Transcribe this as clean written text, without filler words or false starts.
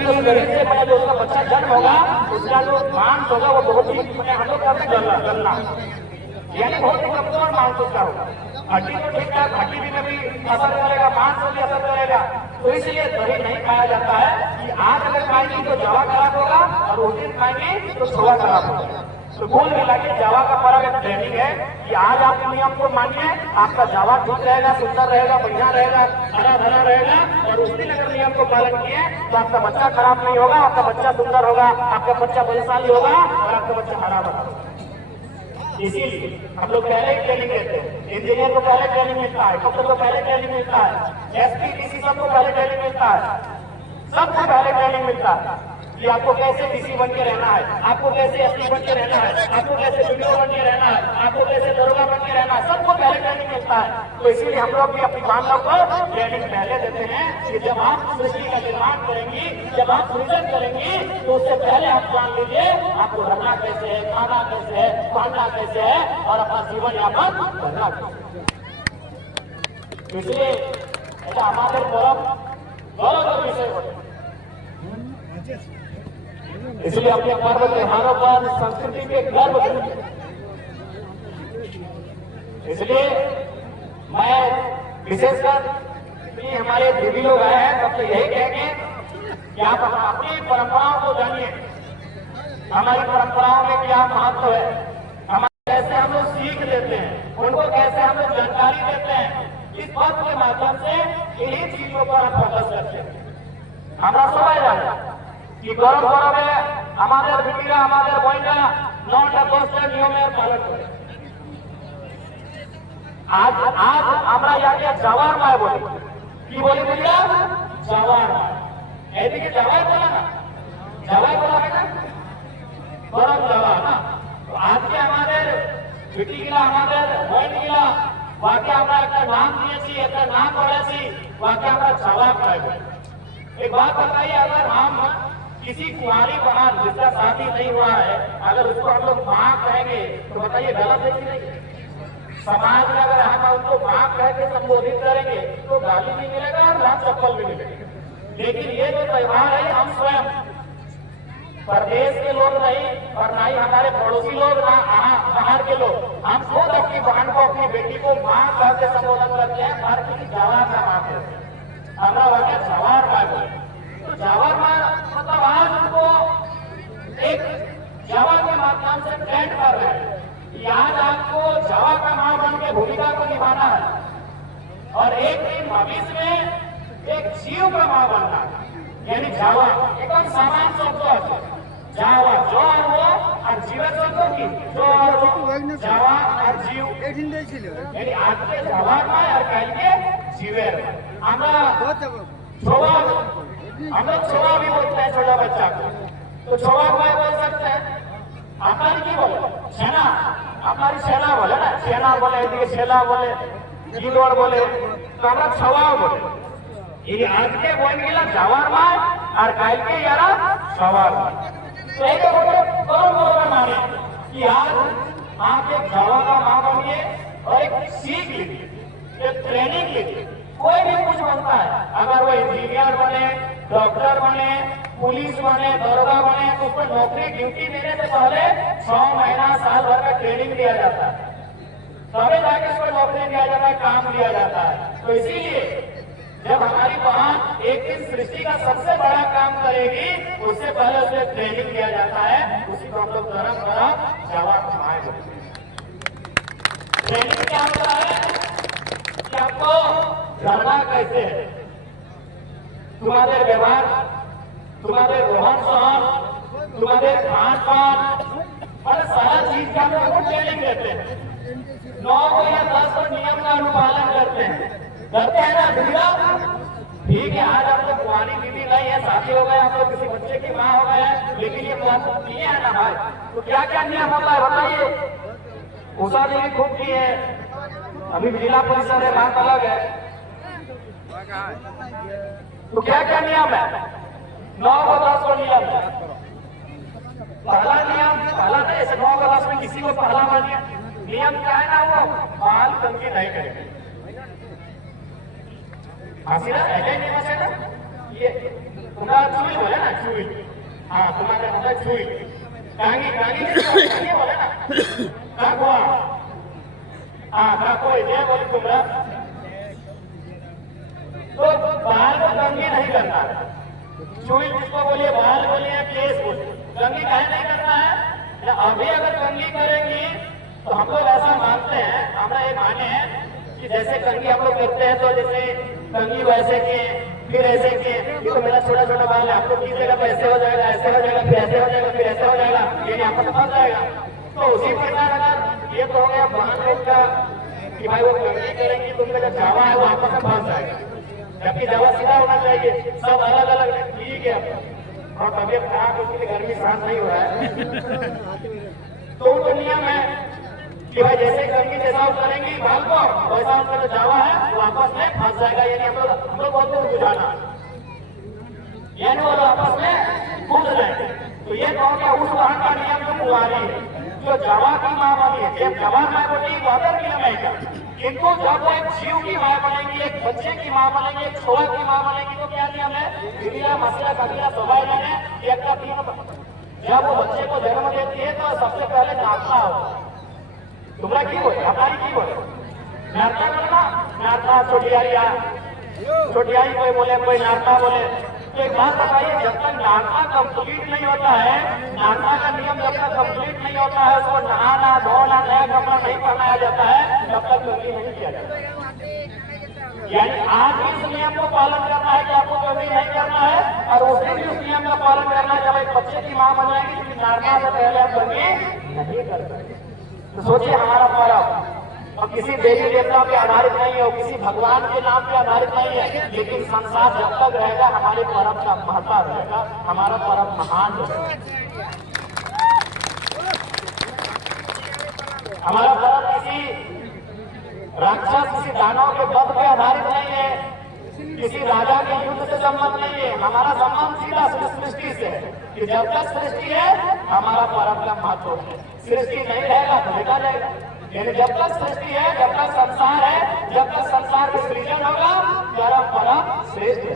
तो शरीर से पहले जो उसका बच्चा जन्म होगा उसका जो मांस होगा वो बहुत ही हम लोग करते गलना, यानी बहुत ही कमजोर मांस उसका होगा। हड्डी तो ठीक ठाक, हड्डी भी में भी असर करेगा, मांस में भी असर करेगा। तो इसलिए दही नहीं खाया जाता है कि आज अगर खाएंगे तो जावा खराब होगा और उस दिन खाएंगे तो सुबह खराब होगा। तो कुल मिला के जावा का पर्व एक ट्रेनिंग है कि आज आप नियम को मानिए, आपका जावा ठीक रहेगा, सुंदर रहेगा, बढ़िया रहेगा, हरा भरा रहेगा। और उस दिन अगर नियम को पालन किए तो आपका बच्चा खराब नहीं होगा, आपका बच्चा सुंदर होगा, आपका बच्चा बलशाली होगा और आपका बच्चा हरा भरा होगा। इसीलिए हम लोग पहले ही ट्रेनिंग देते हैं। इंजीनियर को पहले ट्रेनिंग मिलता है, डॉक्टर को पहले ट्रेनिंग मिलता है, एसपी डीसी सबको पहले ट्रेनिंग मिलता है, सबको पहले ट्रेनिंग मिलता है कि आपको कैसे डीसी बन के रहना है, आपको कैसे एसपी बन के रहना है, आपको कैसे वीडियो बन के रहना है, आपको कैसे दरोगा बन के रहना है, सबको पहले ट्रेनिंग मिलता है। तो इसीलिए हम लोग भी अपनी बांधों को ट्रेनिंग पहले देते हैं कि जब आप सृष्टि का निर्माण करेंगी, जब आप सृजन करेंगी तो उससे पहले आप जान लीजिए आपको रहना कैसे है, खाना कैसे है, पढ़ना कैसे है और अपना जीवन यापन करना कैसे। इसलिए हमारे गौरव गौरव विषय होते, इसलिए अपने पर्व त्योहारों पर संस्कृति के गर्व करें। इसलिए मैं विशेषकर हमारे दीदी लोग आए हैं सबसे यही कहेंगे कि आप अपनी परंपराओं को जानिए, हमारी परंपराओं में क्या महत्व है, हमारे कैसे हम लोग सीख देते हैं, उनको कैसे हम लोग जानकारी देते हैं। इस पर्व के माध्यम से इन्हीं चीजों पर हम फोकस करते हैं। আমরা সবাই জানি কি গরম গরমে আমাদের বিটিরা আমাদের বোনেরা 9টা 10টা নিয়মের পালন করে। আজ আমরা ইয়াকে জাওয়ার মায় বলি, কি বলি দিদিরা? জাওয়ার মায়। এদিকে জাওয়াই বলে না, জাওয়াই বলা হয় না, গরম জাওয়া না। আজকে আমাদের বিটিগুলা আমাদের বোনগুলা ওয়াকে আমরা একটা নাম দিয়েছি, একটা নাম বলেছি, ওয়াকে আমরা জাওয়া খাই বলি। एक बात बताइए, अगर हम किसी कुंवारी बहन जिसका शादी नहीं हुआ है अगर उसको हम लोग मां कहेंगे तो बताइए गलत है कि नहीं? समाज में अगर हम उनको मां कह के संबोधित करेंगे तो गाली भी मिलेगा और लाल चप्पल भी मिलेगा। लेकिन ये जो त्योहार है हम स्वयं प्रदेश के लोग नहीं और ना ही हमारे पड़ोसी लोग, ना बाहर के लोग, हम खुद अपनी बहन को अपनी बेटी को मां कह के संबोधन करते हैं, हर किसी जावा का मां कहते हैं। हमारा वाक्य जवार माँ बोले तो जवार माँ मतलब आज उनको एक जवा के माध्यम से ट्रेंड कर रहे हैं। आज आपको जवा का माँ बन के भूमिका को निभाना है और एक दिन भविष्य में एक जीव का माँ बनना है, यानी जावा एकदम सामान शब्द है। जावा जो और वो और जीव शब्द की जो और वो, जावा और जीव, यानी आज के जवार माँ और कल के जीवे আমরা ছোয়া भी बोलते हैं छोटा बच्चा को, तो छोआ भाई बोल सकते हैं। हमारी की बोले सेना, हमारी सेना बोले ना, सेना बोले, सेना बोले, गिलोर बोले, तो আমরা ছোয়া बोले। ये आज के बोल गिला जवार माय और काल के यारा सवार माय। तो एक बरोबर माने कि आज आप एक जवा का मां बनिए और एक सीख लीजिए, एक ट्रेनिंग लीजिए। कोई भी कुछ बनता है, अगर वो इंजीनियर बने, डॉक्टर बने, पुलिस बने, दरोगा बने, तो उसको नौकरी ड्यूटी देने से पहले 6 महीना साल भर का ट्रेनिंग दिया जाता है, तभी जाके उसको नौकरी दिया जाता है, काम दिया जाता है। तो इसीलिए जब हमारी बहन एक दिन सृष्टि का सबसे बड़ा काम करेगी उससे पहले उसे ट्रेनिंग दिया जाता है, उसी को हम लोग गरम गरम जवाब खाए बोलते हैं। ट्रेनिंग क्या होता है कि आपको करना कैसे है, तुम्हारे व्यवहार, तुम्हारे रोहन सहन, तुम्हारे खान पान और सारा चीज का हम लोग ट्रेनिंग देते हैं। 9 या 10 नियम का अनुपालन करते हैं ना दीदा? ठीक है, आज आप लोग कुंवारी दीदी नहीं है, शादी हो गए, आप लोग किसी बच्चे की माँ हो गए, लेकिन ये महत्व किए है ना भाई। तो क्या क्या नियम होता है बताइए? उषा जी भी खूब की है, अभी जिला परिषद है, बात अलग है। तो क्या क्या नियम है? 9 और 10 को नियम है। पहला नियम, पहला नहीं, ऐसे 9 और 10 में किसी को पहला मानिए। नियम क्या है ना, वो बाल कंघी नहीं करेंगे। हासिला ऐसे नियम है ना, ये उनका चुल बोले ना, ना छुई, हाँ तुम्हारे अंदर छुई, कांगी कांगी बोले ना, काकुआ, हाँ काकोई जय बोली तुम्हारा, तो बाल को कंगी नहीं करना है, छुई जिसको बोलिए बाल बोलिए केस बोलिए, कंगी काहे नहीं करना है, अभी अगर कंगी करेंगी तो हम लोग ऐसा मानते हैं, हमारा ये माने हैं कि जैसे कंगी हम लोग करते हैं तो जैसे कंगी वैसे किए फिर ऐसे किए, ये तो मेरा छोटा छोटा बाल है, आपको कीजिएगा तो ऐसे हो जाएगा, ऐसे हो जाएगा, फिर ऐसे हो जाएगा, फिर ऐसे हो जाएगा, ये आपको तो फंस जाएगा। तो उसी प्रकार अगर ये तो हो गया बाल लोग का कि भाई वो कंगी करेंगी तो उनका जो जावा है वो आपस में फंस जाएगा, जबकि जावा सीधा होना चाहिए, सब अलग अलग ठीक है। और तबियत खराब उसके लिए गर्मी शांत नहीं हो रहा है, तो वो नियम है कि भाई जैसे कंगी जैसा करेंगे बाल को वैसा उनका जो जावा है वो आपस में फंस जाएगा, यानी हम लोग बोलते हैं बुझाना, यानी वो आपस में कूद जाएंगे। तो ये कहो क्या उस वहां का नियम जो कुंवारी है, जो जावा की माँ बनी है, जब जवान माँ बनी तो अदर नियम है क्या, किंतु जब वो एक जीव की माँ बनेगी, एक बच्चे की माँ बनेगी, एक छोरा की माँ बनेगी तो क्या नियम है, विधिया मसला कबिला स्वभाव ने एक का तीन, जब वो बच्चे को जन्म देती है तो सबसे पहले नाचना होता है, तुम्हारा की बोले हमारी की बोले नारता बोलना, नारता छोटियारी कोई बोले कोई नारता बोले। तो एक बात बताइए, जब तक नारता कंप्लीट नहीं होता है, नारता का नियम जब तक कंप्लीट नहीं होता है, उसको नहाना धोना नया कपड़ा नहीं पहनाया जाता है, तब तक कंगी नहीं किया जाता। यानी आज भी इस नियम को पालन करना है कि आपको कंगी नहीं करना है, और उस दिन भी उस नियम का पालन करना है जब एक बच्चे की माँ बन जाएगी क्योंकि नारता से पहले आप कंगी नहीं कर सकते। तो सोचिए हमारा पर्व और किसी देवी देवता पे आधारित नहीं है, किसी भगवान के नाम पे आधारित नहीं है, लेकिन संसार जब तक रहेगा हमारे पर्व का महत्व रहेगा, हमारा पर्व महान रहेगा। हमारा पर्व किसी राक्षस किसी दानव के वध पे आधारित नहीं है, किसी राजा के युद्ध से संबंध नहीं है, हमारा संबंध सीधा सृष्टि से है कि जब तक सृष्टि है हमारा पर्व का महत्व है, सृष्टि नहीं रहेगा तो देखा जाएगा। यानी जब तक सृष्टि है, जब तक संसार है, जब तक संसार का सृजन होगा पर्व श्रेष्ठ है।